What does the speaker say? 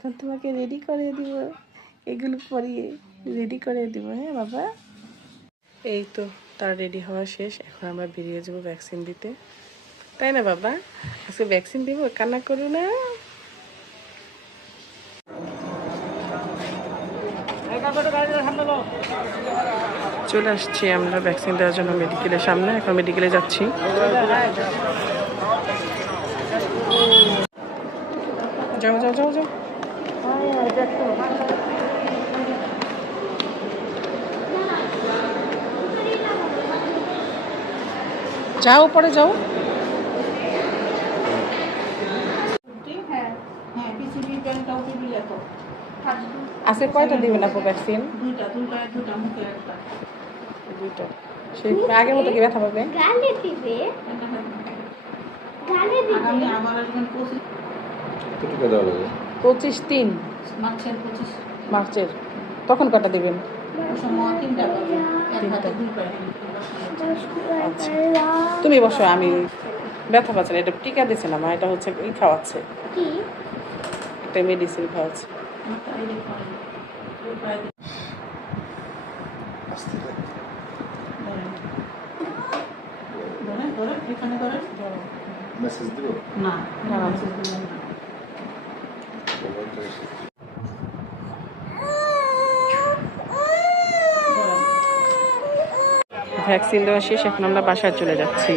এখন তোমাকে রেডি করে দিব, এগুলো পরিয়ে রেডি করে দিব। হ্যাঁ বাবা, এই তো তার রেডি হওয়া শেষ। এখন আমরা বেরিয়ে যাবো ভ্যাকসিন দিতে, তাই না বাবা? আজকে ভ্যাকসিন দিব, কান্না করো না। চলে আসছি আমরা ভ্যাকসিন দেওয়ার জন্য মেডিকেলের সামনে। এখন মেডিকেলে যাচ্ছি। যাও যাও যাও যাও। যাও পরে যাও। আজকে কয়টা দিবেন আপু ভ্যাকসিন? দুইটা। সেই আগের মতো কি ব্যথা পাবে? 25/3 মার্চের। তখন কটা দিবেন? আচ্ছা, তুমি বসো, আমি ব্যথা পাচ্ছি না। এটা টিকা দিচ্ছে না মা, এটা হচ্ছে ই খাওয়াচ্ছে, একটা মেডিসিন খাওয়াচ্ছে। মেসেজ দিব না না, ভ্যাকসিন দেওয়া শেষ। এখন আমরা বাসায় চলে যাচ্ছি।